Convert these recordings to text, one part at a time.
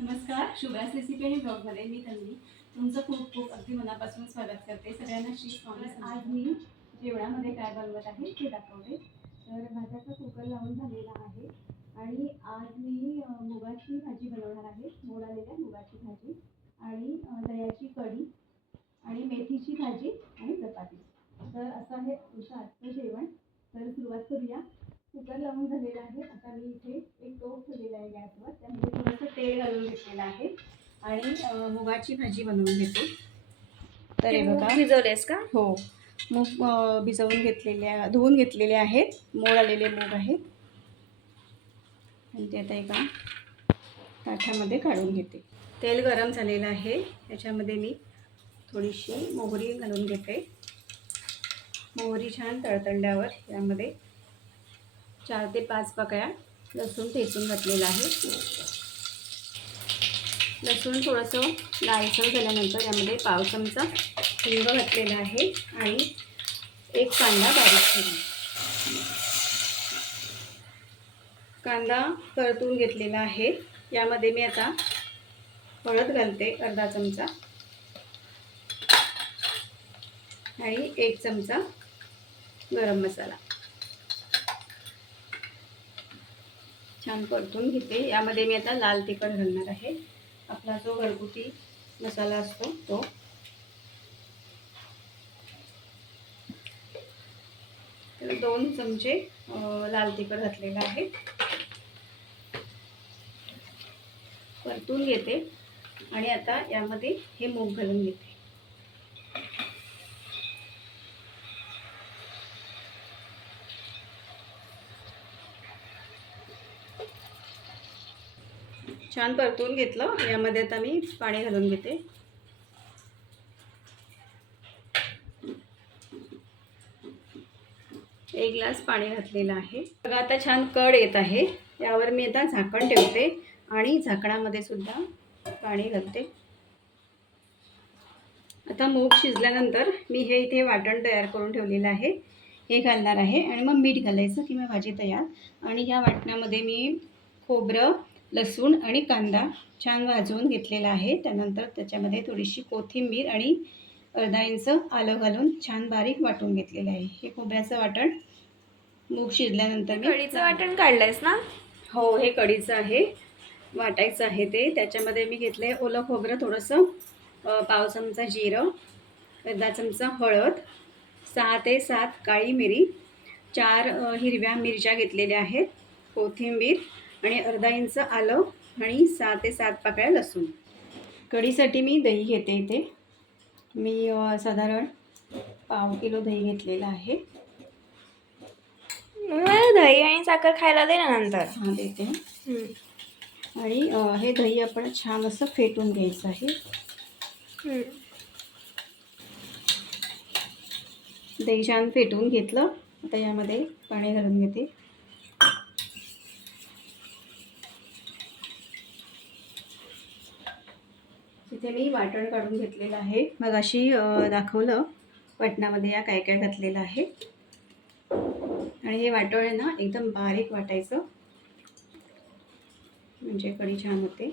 नमस्कार. शुभ्रास रेसिपी आणि ब्लॉगमध्ये मी तन्वी. तुमचं खूप खूप अगदी मनापासून स्वागत करते. सगळ्यांना श्री स्वामी आज मी जेवणामध्ये काय बनवत आहे ते दाखवते. तर भाताचा कुकर लावून झालेला आहे. आणि आज मी मुगाची भाजी बनवणार आहे. मोड आलेल्या मुगाची भाजी आणि दह्याची कढी आणि मेथीची भाजी आणि चपाती. तर असं आहे आमचं आजचं जेवण तर सुरुवात करूया कुकर लावून झालेला आहे आता मी इथे एक टोप ठेवलेला आहे गॅसवर त्यामध्ये थोडंसं तेल घालून घेतलेलं आहे आणि अ, मुगाची भाजी बनवून घेते. तर हे बघा. भिजवलेस का? हो. मूग भिजवून घेतलेले धुवून घेतलेले आहेत. मोड आलेले मूग आहेत. आणि ते आता एका ताटामध्ये काढून घेते. तेल गरम झालेलं आहे. त्याच्यामध्ये मी थोडीशी मोहरी घालून घेते. मोहरी छान तळतळल्यावर यामध्ये चार ते पाच पकळ्या लसूण ठेचून घातलेला आहे लसूण थोडंसं लालसर झाल्यानंतर यामध्ये पाव चमचा हिंग घातलेला आहे आणि एक कांदा बारीक करून. कांदा परतून घेतलेला आहे. यामध्ये मी आता हळद घालते अर्धा चमचा आणि एक चमचा गरम मसाला. छान परतून घेते. यामध्ये मी आता लाल तिखट घालणार आहे. आपला जो घरगुती मसाला असतो तो. दोन चमचे लाल तिखट घातलेलं आहे. परतून घेते आणि आता यामध्ये हे मूग घालून घेते. छान परतून घेतलं. यामध्ये आता मी पाणी घालून घेते. एक ग्लास पाणी घातलेलं आहे. बघा आता छान कड येत आहे. यावर मी आता झाकण ठेवते आणि झाकणामध्ये सुद्धा पाणी घालते. आता मूग शिजल्यानंतर मी हे इथे वाटण तयार करून ठेवलेलं आहे. हे घालणार आहे आणि मग मीठ घालायचं किंवा भाजी तयार. आणि या वाटणामध्ये मी खोबरं लसूण आणि कांदा छान भाजवून घेतलेला आहे. त्यानंतर त्याच्यामध्ये थोडीशी कोथिंबीर आणि अर्धा इंच आलं घालून छान बारीक वाटून घेतलेलं आहे. हे खोबऱ्याचं वाटण. मूग शिजल्यानंतर मी कढीचं वाटण काढलंयस ना? हो हे कढीचं आहे. वाटायचं आहे ते. त्याच्यामध्ये मी घेतलं आहे ओलं खोबरं थोडंसं पाव चमचा जिरं अर्धा चमचा हळद सहा ते सात काळी मिरी चार हिरव्या मिरच्या घेतलेल्या आहेत कोथिंबीर आणि अर्धा इंच आलं आणि सहा ते सात पाकळ्या लसूण. कढीसाठी मी दही घेते इथे. मी साधारण पाव किलो दही घेतलेलं आहे. दही आणि साखर खायला दे ना नंतर. हा देते. आणि हे दही आपण छान असं फेटून घ्यायचं आहे. दही छान फेटून घेतलं. आता यामध्ये पाणी घालून घेते. इथे मी वाटण काढून घेतलेलं आहे. मग अशी दाखवलं. वाटणामध्ये या काय काय घातलेलं आहे. आणि हे वाटण आहे ना एकदम बारीक वाटायचं. म्हणजे कढी छान होते.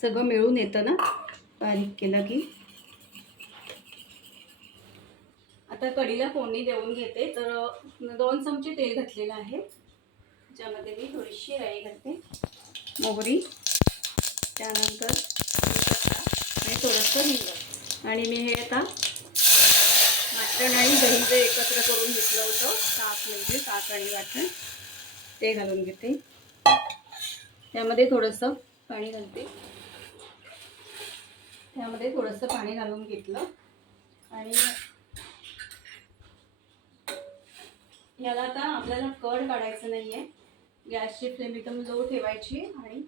सगळं मिळून येतं ना बारीक केलं की. आता कढीला फोडणी देऊन घेते. तर दोन चमचे तेल घातलेलं आहे. ज्यामध्ये मी थोडीशी राई घालते. मोहरी. त्यानंतर आणि थोडंसं हिंग. आणि मी हे आता वाटण आणि दही जे एकत्र करून घेतलं होतं ताक म्हणजे ताक आणि वाटण. ते घालून घेते. त्यामध्ये थोडंसं पाणी घालते. त्यामध्ये थोडंसं पाणी घालून घेतलं. आणि याला आता आपल्याला कड काढायचं नाही आहे गॅसची फ्लेम एकदम लो ठेवायची आणि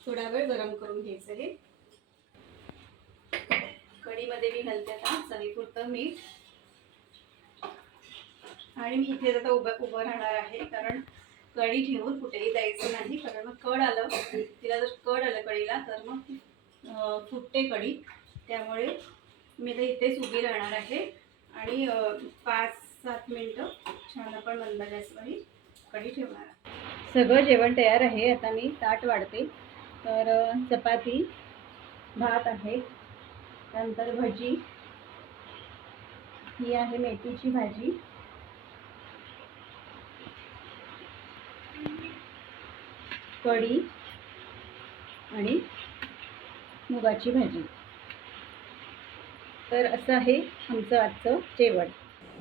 थोडा वेळ गरम करून घ्यायचं हे. कढीमध्ये मी घालते आता चवीपुरतं मीठ. आणि मी इथे आता उभं उभं राहणार आहे कारण कढी ठेवून कुठेही जायचं नाही कारण मग कड आलं तिला जर कड आलं कढीला तर मग फुटते कढी. त्यामुळे मी आता इथेच उभी राहणार आहे. आणि पाच सात मिनटं छान आपण मंद गॅसवर कढी ठेवणार सगळं जेवण तयार आहे. आता मी ताट वाढते. तर चपाती भात आहे. त्यानंतर भजी. ही आहे मेथीची भाजी. कढी आणि मुगाची भाजी. तर असं आहे आमचं आजचं जेवण.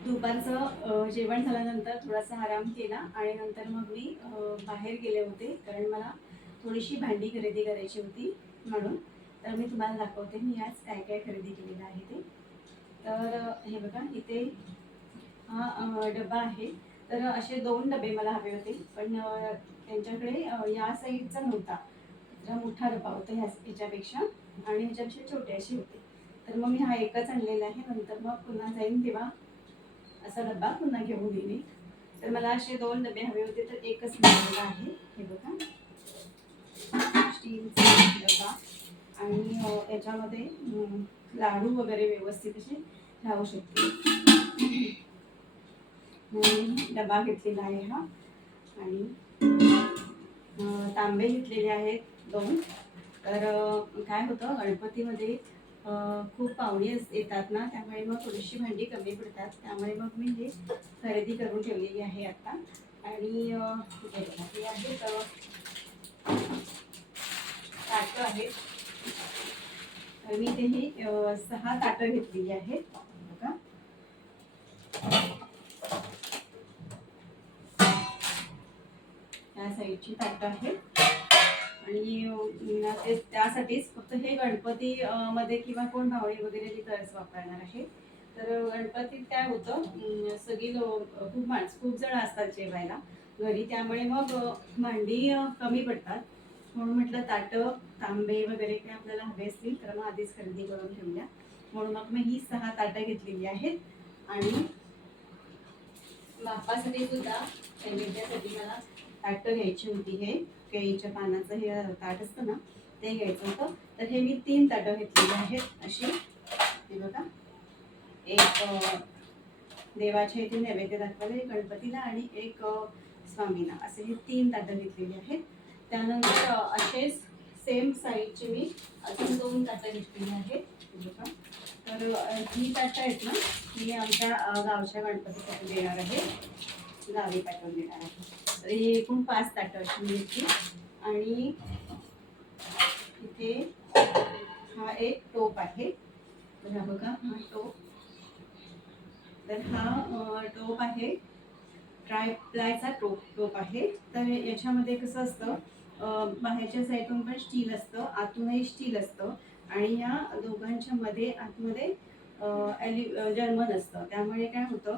दुपारचं जेवण झाल्यानंतर थोडासा आराम केला आणि नंतर मग मी बाहेर गेले होते कारण मला थोडीशी भांडी खरेदी करायची होती म्हणून. तर मी तुम्हाला दाखवते मी आज काय काय खरेदी केलेलं आहे ते. तर हे बघा इथे हा डबा आहे. तर असे दोन डबे मला हवे होते पण त्यांच्याकडे या साईडचा नव्हता. जरा मोठा डबा होता ह्या ह्याच्यापेक्षा आणि ह्याच्यापेक्षा छोटे असे होते. तर मग मी हा एकच आणलेला आहे नंतर मग पुन्हा जाईन तेव्हा असा डबा पुन्हा घेऊन येईन तर मला असे दोन डबे हवे होते तर एकच मिळालेला आहे. हे बघा. स्टीलचा. याच्यामध्ये लाडू वगैरे व्यवस्थित असे राहू शकते डबा घेतलेला आहे हा. आणि तांबे घेतलेले आहेत दोन. तर काय होतं गणपतीमध्ये खूप पाहुणे अस- येतात ना त्यामुळे मग थोडीशी भांडी कमी पडतात. त्यामुळे मग मी हे खरेदी करून ठेवलेली आहे आता. आणि हे आहेत ताटं आहेत. मी ते ही सहा ताटं घेतलेली आहेत. बघा. त्या साईडची ताटं आहेत. आणि ते त्यासाठीच फक्त हे गणपती मध्ये किंवा कोण भावळी वगैरे तरच वापरणार आहे. तर गणपतीत काय होतं सगळी लोक खूप माणसं खूप जण असतात जेवायला. घरी त्यामुळे मग भांडी कमी पडतात. म्हणून म्हटलं ताटं तांबे वगैरे काय आपल्याला हवे असतील तर मग आधीच खरेदी करून ठेवल्या म्हणून मग मी ही सहा ताटं घेतलेली आहेत. आणि बाप्पासाठी सुद्धा नैवेद्यासाठी मला ताटं घ्यायची होती हे. केळीच्या पानाचं हे ताट असतं ना ते घ्यायचं होतं. तर हे मी तीन ताटं घेतलेली आहेत. अशी हे बघा. एक देवाच्या इथे नैवेद्य दाखवायला गणपतीला आणि एक स्वामीला असे हे तीन ताटं घेतलेली आहेत. त्यानंतर असेच सेम साईजचे मी अजून दोन ताटं घेतलेले आहेत तर ही ताटं आहेत ना ही आमच्या गावच्या गणपतीसाठी देणार आहे. गावी पाठवून देणार आहे. तर ही एकूण पाच ताटं अशी मी घेतली आणि इथे हा एक टोप आहे. तर हा बघा हा टोप. तर हा टोप आहे प्लाय प्लायचा टोप टोप आहे. तर याच्यामध्ये कसं असतं बाहेरच्या साईडून पण स्टील असतं आतूनही स्टील असतं आणि या दोघांच्या मध्ये आतमध्ये ॲल्यु जर्मन असतं. त्यामुळे काय होतं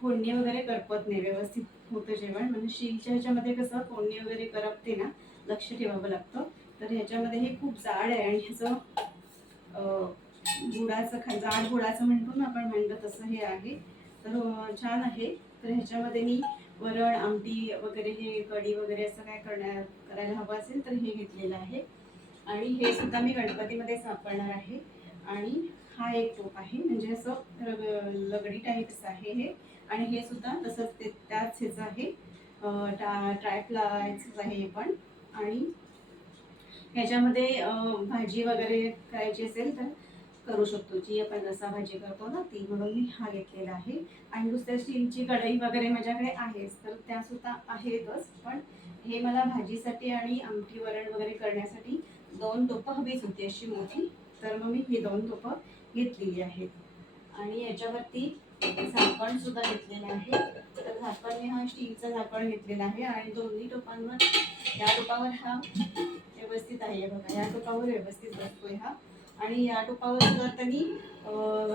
फोडणी वगैरे करपत नाही व्यवस्थित होतं जेवण. म्हणजे स्टीलच्या ह्याच्यामध्ये कसं फोडणी वगैरे करपते ना लक्ष ठेवावं लागतं. तर ह्याच्यामध्ये हे खूप जाड आहे आणि ह्याचं गुडाचं गुळाचं खा जाड गुळाचं म्हणतो ना आपण म्हणलं तसं हे आहे. तर छान आहे. तर ह्याच्यामध्ये मी वरण आमटी वगैरे हे कढी वगैरे असं काय करण्या करायला हवं असेल तर हे घेतलेलं आहे. आणि हे सुद्धा मी गणपतीमध्येच वापरणार आहे. आणि हा एक टोप आहे. म्हणजे असं लगडी टाईप्स आहे हे. आणि हे सुद्धा तसंच ते त्याच ह्याचं आहे. अं, ट्रा आहे हे पण. आणि ह्याच्यामध्ये भाजी वगैरे करायची असेल तर करू शकतो. जी आपण रसा भाजी करतो ना ती म्हणून मी हा घेतलेला आहे. आणि दुसऱ्या स्टीलची कढई वगैरे माझ्याकडे आहेच तर त्या सुद्धा आहेतच. पण हे मला भाजीसाठी आणि आमटी वरण वगैरे करण्यासाठी दोन टोपं हवीच होती अशी मोठी. तर मग मी ही दोन टोपं घेतलेली आहेत. आणि याच्यावरती झाकण सुद्धा घेतलेलं आहे. तर झाकण मी हा स्टीलचा झाकण घेतलेला आहे आणि दोन्ही टोपांवर या टोपावर हा व्यवस्थित आहे. बघा या टोपावर व्यवस्थित बसतोय हा. आणि या टोपावर सुद्धा त्यांनी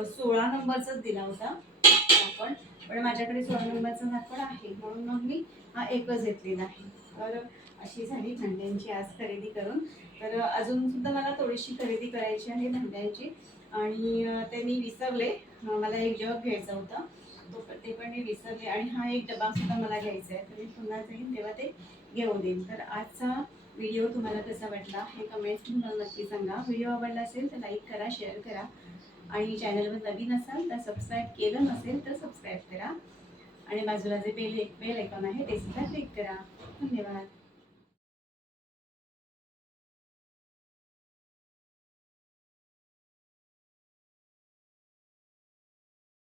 सोळा नंबरचाच दिला होता झाकण पण माझ्याकडे सोळा नंबरचं झाकण आहे म्हणून मग मी हा एकच घेतलेला आहे. तर अशी झाली भांड्यांची आज खरेदी करून. तर अजून सुद्धा मला थोडीशी खरेदी करायची आहे भांड्यांची. आणि ते मी विसरले. मला एक जग घ्यायचा होता. तो ते पण मी विसरले. आणि हा एक डबा सुद्धा मला घ्यायचा आहे. तर मी पुन्हा जाईन तेव्हा ते घेऊन येईन. तर आजचा व्हिडिओ तुम्हाला कसा वाटला हे कमेंट्स मला नक्की सांगा. व्हिडिओ आवडला असेल तर लाईक करा शेअर करा. आणि चॅनलवर नवीन असाल तर सबस्क्राईब केलं नसेल तर सबस्क्राईब करा. आणि बाजूला जे बेल बेल आयकॉन आहे ते सुद्धा क्लिक करा. धन्यवाद.